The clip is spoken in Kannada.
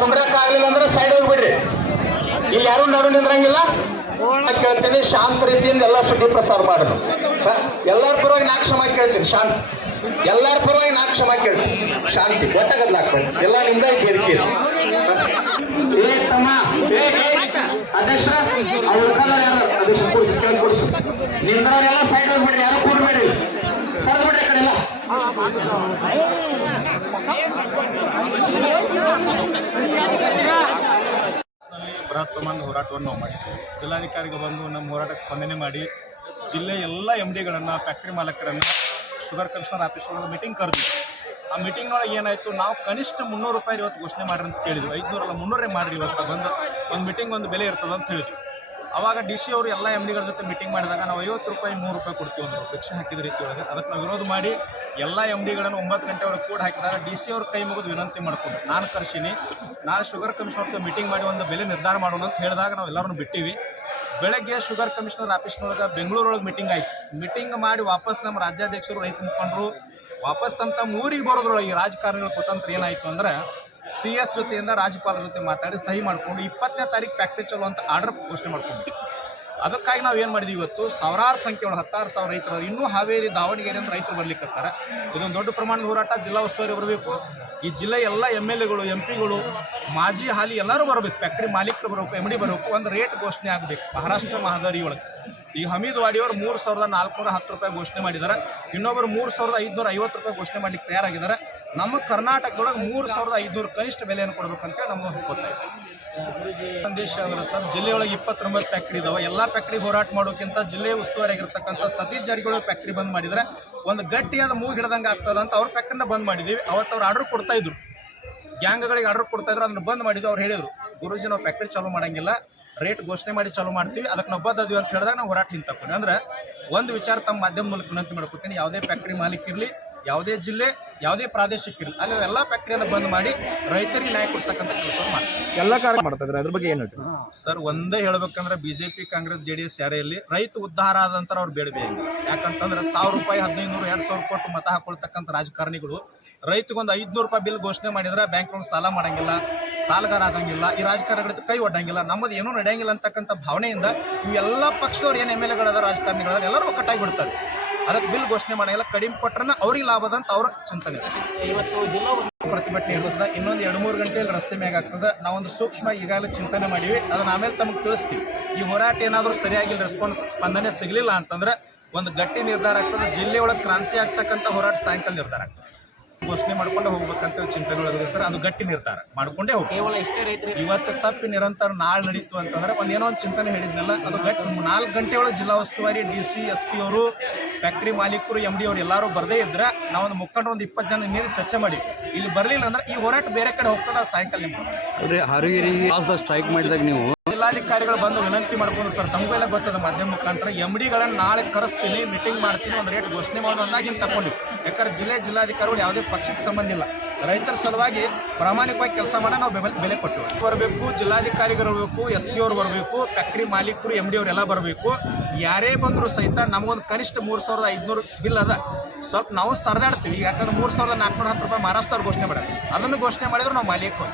ಕುಂದ್ರಕ್ ಆಗ್ಲಿಲ್ಲ ಅಂದ್ರೆ ಸೈಡ್ ಹೋಗ್ಬಿಡ್ರಿ. ಇಲ್ಲಿ ಯಾರು ನಡು ನಿಂದ್ರಂಗಿಲ್ಲ. ಕೇಳ್ತೀನಿ, ಶಾಂತ ರೀತಿಯಿಂದ ಎಲ್ಲ ಸುದ್ದಿ ಪ್ರಸಾರ ಮಾಡೋದು. ಎಲ್ಲರ ಪರವಾಗಿ ನಾಲ್ಕು ಕ್ಷಮ ಕೇಳ್ತೀನಿ. ಶಾಂತಿ ಎಲ್ಲರ ಪರವಾಗಿ ನಾಲ್ಕು ಕ್ಷಮ ಕೇಳ್ತೀನಿ. ಶಾಂತಿ ಗೊತ್ತಾಗದ್ಲ ಹಾಕ್ಬೇಡಿ. ಎಲ್ಲ ನಿಂದ ಕೇಳಿಕೆ ಏ ತಮ್ಮ ಅಧ್ಯಕ್ಷ ಅಧ್ಯಕ್ಷ ಕೊಡಿಸಿ ಕೇಳಿ ಕೊಡಿಸು. ನಿಂದ್ರವರೆಲ್ಲ ಸೈಡ್ ಹೋಗ್ಬಿಡ್ರಿ, ಯಾರು ಕೂರ್ಬೇಡ್ರಿ, ಸರ್ ಬಿಡ್ರಿ ಕಡೆ ಎಲ್ಲ. ಬೃಹತ್ ಪ್ರಮಾಣದ ಹೋರಾಟವನ್ನು ನಾವು ಮಾಡಿದ್ದೀವಿ. ಜಿಲ್ಲಾಧಿಕಾರಿಗೆ ಬಂದು ನಮ್ಮ ಹೋರಾಟಕ್ಕೆ ಸ್ಪಂದನೆ ಮಾಡಿ ಜಿಲ್ಲೆಯ ಎಲ್ಲ MDಗಳನ್ನು, ಫ್ಯಾಕ್ಟ್ರಿ ಮಾಲಕರನ್ನು, ಶುಗರ್ ಕಮಿಷನರ್ ಆಫೀಸ್ ಒಳಗೆ ಮೀಟಿಂಗ್ ಕರೆದ್ವಿ. ಆ ಮೀಟಿಂಗ್ನೊಳಗೆ ಏನಾಯಿತು, ನಾವು ಕನಿಷ್ಠ 300 ರೂಪಾಯಿ ಇವತ್ತು ಘೋಷಣೆ ಮಾಡಿರಿ ಅಂತ ಕೇಳಿದ್ವಿ. 500 ಅಲ್ಲ 300 ಮಾಡಿರಿ ಇವತ್ತು, ಒಂದು ಮೀಟಿಂಗ್ ಒಂದು ಬೆಲೆ ಇರ್ತದೆ ಅಂತ ಹೇಳಿದ್ವಿ. ಅವಾಗ DC ಅವರು ಎಲ್ಲ MDಗಳ ಜೊತೆ ಮೀಟಿಂಗ್ ಮಾಡಿದಾಗ ನಾವು 50 ರೂಪಾಯಿ 100 ರೂಪಾಯಿ ಕೊಡ್ತೀವಿ ಅಂದರು, ಭಿಕ್ಷೆ ಹಾಕಿದ ರೀತಿ ಒಳಗೆ. ಅದಕ್ಕೆ ನಾವು ವಿರೋಧ ಮಾಡಿ ಎಲ್ಲ MDಗಳನ್ನು 9 ಗಂಟೆ ಒಳಗೆ ಕೂಡ ಹಾಕಿದಾಗ DC ಅವ್ರ ಕೈ ಮುಗಿದು ವಿನಂತಿ ಮಾಡ್ಕೊಂಡು ನಾನು ಕರ್ಸೀನಿ, ನಾನು ಶುಗರ್ ಕಮಿಷನರ್ ಮೀಟಿಂಗ್ ಮಾಡಿ ಒಂದು ಬೆಲೆ ನಿರ್ಧಾರ ಮಾಡೋಣ ಅಂತ ಹೇಳಿದಾಗ ನಾವು ಎಲ್ಲರೂ ಬಿಟ್ಟಿವಿ. ಬೆಳಗ್ಗೆ ಶುಗರ್ ಕಮಿಷನರ್ ಆಫೀಸ್ನೊಳಗೆ ಬೆಂಗಳೂರೊಳಗೆ ಮೀಟಿಂಗ್ ಆಯ್ತು. ಮೀಟಿಂಗ್ ಮಾಡಿ ವಾಪಸ್ ನಮ್ಮ ರಾಜ್ಯಾಧ್ಯಕ್ಷರು, ರೈತ ಮುಖಂಡರು ವಾಪಸ್ ತಮ್ಮ ಊರಿಗೆ ಬರೋದ್ರೊಳಗೆ ರಾಜಕಾರಣಿಗಳ ಕುತಂತ್ರ ಏನಾಯಿತು ಅಂದ್ರೆ CS ಜೊತೆಯಿಂದ ರಾಜ್ಯಪಾಲರ ಜೊತೆ ಮಾತಾಡಿ ಸಹಿ ಮಾಡಿಕೊಂಡು 20ನೇ ತಾರೀಕು ಫ್ಯಾಕ್ಟ್ರಿ ಚಲೋ ಅಂತ ಆರ್ಡರ್ ಘೋಷಣೆ ಮಾಡ್ಕೊಂಡ್ವಿ. ಅದಕ್ಕಾಗಿ ನಾವು ಏನು ಮಾಡಿದ್ವಿ, ಇವತ್ತು ಸಾವಿರಾರು ಸಂಖ್ಯೆ ಒಳಗೆ 16,000 ರೈತರು, ಇನ್ನೂ ಹಾವೇರಿ ದಾವಣಗೆರೆ ಅಂತ ರೈತರು ಬರ್ಲಿಕ್ಕತ್ತಾರೆ. ಇದೊಂದು ದೊಡ್ಡ ಪ್ರಮಾಣದ ಹೋರಾಟ. ಜಿಲ್ಲಾ ಉಸ್ತುವಾರಿ ಬರಬೇಕು, ಈ ಜಿಲ್ಲೆ ಎಲ್ಲ MLAಗಳು, MP ಗಳು, ಮಾಜಿ ಹಾಲಿ ಎಲ್ಲರೂ ಬರಬೇಕು, ಫ್ಯಾಕ್ಟ್ರಿ ಮಾಲೀಕರು ಬರಬೇಕು, MD ಬರಬೇಕು. ಒಂದು ರೇಟ್ ಘೋಷಣೆ ಆಗಬೇಕು. ಮಹಾರಾಷ್ಟ್ರ ಮಹಾದಾರಿ ಒಳಗೆ ಈಗ ಹಮೀದ್ ವಾಡಿಯವರು 3,410 ರೂಪಾಯಿ ಘೋಷಣೆ ಮಾಡಿದ್ದಾರೆ. ಇನ್ನೊಬ್ಬರು 3,550 ರೂಪಾಯಿ ಘೋಷಣೆ ಮಾಡ್ಲಿಕ್ಕೆ ತಯಾರಾಗಿದ್ದಾರೆ. ನಮ್ಮ ಕರ್ನಾಟಕದೊಳಗೆ 3,500 ಕನಿಷ್ಠ ಬೆಲೆಯನ್ನು ಕೊಡಬೇಕಂತ ನಮ್ಗೆ ಗೊತ್ತಾಯ್ತು. ಸಂದೇಶ ಅಂದ್ರೆ ಸರ್, ಜಿಲ್ಲೆಯೊಳಗೆ 29 ಫ್ಯಾಕ್ಟ್ರಿ ಇದಾವೆ. ಎಲ್ಲ ಫ್ಯಾಕ್ಟ್ರಿ ಹೋರಾಟ ಮಾಡೋಕ್ಕಿಂತ ಜಿಲ್ಲೆಯ ಉಸ್ತುವಾರಿ ಆಗಿರ್ತಕ್ಕಂಥ ಸತೀಶ್ ಜಾರಕಿಹೊಳಿ ಫ್ಯಾಕ್ಟ್ರಿ ಬಂದ್ ಮಾಡಿದ್ರೆ ಒಂದು ಗಟ್ಟಿಯಾದ ಮೂಗು ಹಿಡ್ದಂಗೆ ಆಗ್ತದೆ ಅಂತ ಅವ್ರ ಫ್ಯಾಕ್ಟ್ರಿನ ಬಂದ್ ಮಾಡಿದ್ದೀವಿ. ಅವತ್ತು ಅವ್ರು ಆರ್ಡರ್ ಕೊಡ್ತಾ ಇದ್ರು, ಗ್ಯಾಂಗ್ಗಳಿಗೆ ಆರ್ಡರ್ ಕೊಡ್ತಾ ಇದ್ರು, ಅದನ್ನು ಬಂದ್ ಮಾಡಿದ್ದು. ಅವ್ರು ಹೇಳಿದ್ರು, ಗುರೂಜಿ ನಾವು ಫ್ಯಾಕ್ಟ್ರಿ ಚಾಲೂ ಮಾಡಂಗಿಲ್ಲ, ರೇಟ್ ಘೋಷಣೆ ಮಾಡಿ ಚಾಲೂ ಮಾಡ್ತೀವಿ, ಅದಕ್ಕೆ ನಾವು ಬದ್ಧದ್ವಿ ಅಂತ ಹೇಳಿದಾಗ ನಾವು ಹೋರಾಟ ಹಿಂತಕ್ಕೊಂಡು. ಅಂದ್ರೆ ಒಂದು ವಿಚಾರ ತಮ್ಮ ಮಾಧ್ಯಮ ಮೂಲಕ ವಿನಂತಿ ಮಾಡ್ಕೊತೀನಿ, ಯಾವುದೇ ಫ್ಯಾಕ್ಟ್ರಿ ಮಾಲೀಕ ಇರಲಿ, ಯಾವುದೇ ಜಿಲ್ಲೆ, ಯಾವುದೇ ಪ್ರಾದೇಶಿಕ ಇರಲಿ, ಅಲ್ಲಿ ಎಲ್ಲ ಫ್ಯಾಕ್ಟ್ರಿಯನ್ನು ಬಂದ್ ಮಾಡಿ ರೈತರಿಗೆ ನ್ಯಾಯ ಕೊಡಿಸ್ತಕ್ಕಂಥ ಕೆಲಸವನ್ನು ಮಾಡ್ತಾರೆ. ಎಲ್ಲ ಕಾರ್ಯ ಮಾಡ್ತಾ ಇದ್ದಾರೆ. ಅದ್ರ ಬಗ್ಗೆ ಏನು ಹೇಳ್ತೀವಿ ಸರ್? ಒಂದೇ ಹೇಳ್ಬೇಕಂದ್ರೆ BJP, ಕಾಂಗ್ರೆಸ್, JDS ಯಾರೇ ಇಲ್ಲಿ ರೈತ ಉದ್ಧಾರ ಆದಂತರ ಅವ್ರು ಬೇಡಬೇಕು. ಯಾಕಂತಂದ್ರೆ 1,000 ರೂಪಾಯಿ, 1,500, 2,000 ಕೊಟ್ಟು ಮತ ಹಾಕೊಳ್ತಕ್ಕಂಥ ರಾಜಕಾರಣಿಗಳು ರೈತಗೊಂದು 500 ರೂಪಾಯಿ ಬಿಲ್ ಘೋಷಣೆ ಮಾಡಿದ್ರೆ ಬ್ಯಾಂಕ್ನವ್ರು ಸಾಲ ಮಾಡಂಗಿಲ್ಲ, ಸಾಲಗಾರ ಆಗಂಗಿಲ್ಲ, ಈ ರಾಜಕಾರಣಿಗಳ ಕೈ ಒಡ್ಡಂಗಿಲ್ಲ, ನಮ್ಮದು ಏನೂ ನಡೆಯಂಗಿಲ್ಲ ಅಂತಕ್ಕಂಥ ಭಾವನೆಯಿಂದ ಇವೆಲ್ಲ ಪಕ್ಷದವ್ರು ಏನು MLAಗಳದ, ರಾಜಕಾರಣಿಗಳದ ಎಲ್ಲರೂ ಒಕ್ಕಟ್ಟಾಗಿ ಬಿಡ್ತಾರೆ. ಅದಕ್ಕೆ ಬಿಲ್ ಘೋಷಣೆ ಮಾಡಂಗಿಲ್ಲ, ಕಡಿಮೆ ಕೊಟ್ಟರೆ ಅವ್ರಿಗೆ ಲಾಭದ ಅಂತ ಅವ್ರ ಚಿಂತನೆ. ಇವತ್ತು ಜಿಲ್ಲಾ ಪ್ರತಿಭಟನೆ ಇರ್ತದೆ, ಇನ್ನೊಂದು 2-3 ಗಂಟೆಯಲ್ಲಿ ರಸ್ತೆ ಮ್ಯಾಗ ಆಗ್ತದೆ. ನಾವೊಂದು ಸೂಕ್ಷ್ಮ ಈಗಾಗಲೇ ಚಿಂತನೆ ಮಾಡಿವಿ, ಅದನ್ನ ಆಮೇಲೆ ತಮಗೆ ತಿಳಿಸ್ತೀವಿ. ಈ ಹೋರಾಟ ಏನಾದರೂ ಸರಿಯಾಗಿ ಸ್ಪಂದನೆ ಸಿಗಲಿಲ್ಲ ಅಂತಂದ್ರೆ ಒಂದು ಗಟ್ಟಿ ನಿರ್ಧಾರ ಆಗ್ತದೆ. ಜಿಲ್ಲೆಯೊಳಗೆ ಕ್ರಾಂತಿ ಆಗ್ತಕ್ಕಂಥ ಹೋರಾಟ ಸಾಯಂಕಾಲ ನಿರ್ಧಾರ ಆಗ್ತದೆ. ಘೋಷಣೆ ಮಾಡ್ಕೊಂಡೆ ಹೋಗ್ಬೇಕಂತ ಚಿಂತನೆ ಒಳಗಿದೆ ಸರ್. ಅದು ಗಟ್ಟಿ ನಿರ್ಧಾರ ಮಾಡ್ಕೊಂಡೇ ಹೋಗಿ. ಇವತ್ತು ತಪ್ಪಿ ನಿರಂತರ ನಾಳೆ ನಡೀತು ಅಂತಂದ್ರೆ ಏನೋ ಒಂದು ಚಿಂತನೆ ಹೇಳಿದ್ನಲ್ಲ, ಅದು ಗಟ್ಟಿ 4 ಗಂಟೆ ಒಳಗೆ ಜಿಲ್ಲಾ ಉಸ್ತುವಾರಿ, DC, SP ಅವರು, ಫ್ಯಾಕ್ಟ್ರಿ ಮಾಲೀಕರು, MD ಅವರು ಎಲ್ಲರೂ ಬರದೇ ಇದ್ರೆ ನಾವೊಂದು ಮುಖಂಡರು ಒಂದು 20 ಜನ ನೀರು ಚರ್ಚೆ ಮಾಡಿ ಇಲ್ಲಿ ಬರಲಿಲ್ಲ ಅಂದ್ರೆ ಈ ಹೋರಾಟ ಬೇರೆ ಕಡೆ ಹೋಗ್ತದೆ. ಸಾಯಂಕಾಲ ಸ್ಟ್ರೈಕ್ ಮಾಡಿದಾಗ ನೀವು ಜಿಲ್ಲಾಧಿಕಾರಿಗಳು ಬಂದು ವಿನಂತಿ ಮಾಡ್ಕೊಂಡು, ಸರ್ ತಮಗೆಲ್ಲ ಗೊತ್ತದ ಮಾಧ್ಯಮ ಮುಖಾಂತರ MDಗಳನ್ನು ನಾಳೆ ಕರೆಸ್ತೀನಿ, ಮೀಟಿಂಗ್ ಮಾಡ್ತೀನಿ, ಒಂದು ರೇಟ್ ಘೋಷಣೆ ಮಾಡೋದು ಅಂದಾಗಿ ತಗೊಂಡು. ಯಾಕಂದ್ರೆ ಜಿಲ್ಲಾಧಿಕಾರಿಗಳು ಯಾವುದೇ ಪಕ್ಷಕ್ಕೆ ಸಂಬಂಧ ಇಲ್ಲ, ರೈತರ ಸಲುವಾಗಿ ಪ್ರಾಮಾಣಿಕವಾಗಿ ಕೆಲಸ ಮಾಡಿ ನಾವು ಬೆಲೆ ಕೊಟ್ಟು ಬರಬೇಕು. ಜಿಲ್ಲಾಧಿಕಾರಿಗಳು ಬರಬೇಕು, SP ಅವರು ಬರಬೇಕು, ಫ್ಯಾಕ್ಟ್ರಿ ಮಾಲೀಕರು, MD ಅವರೆಲ್ಲ ಬರಬೇಕು. ಯಾರೇ ಬಂದರೂ ಸಹಿತ ನಮಗೊಂದು ಕನಿಷ್ಠ 3,500 ಬಿಲ್ ಅದ. ಸ್ವಲ್ಪ ನಾವು ಸರದಾಡ್ತೀವಿ, ಯಾಕಂದ್ರೆ 3,410 ರೂಪಾಯಿ ಮಹಾರಾಷ್ಟ್ರ ಘೋಷಣೆ ಮಾಡ್ಯಾರ. ಅದನ್ನು ಘೋಷಣೆ ಮಾಡಿದ್ರು ನಾವು ಮಾಲೀಕರು.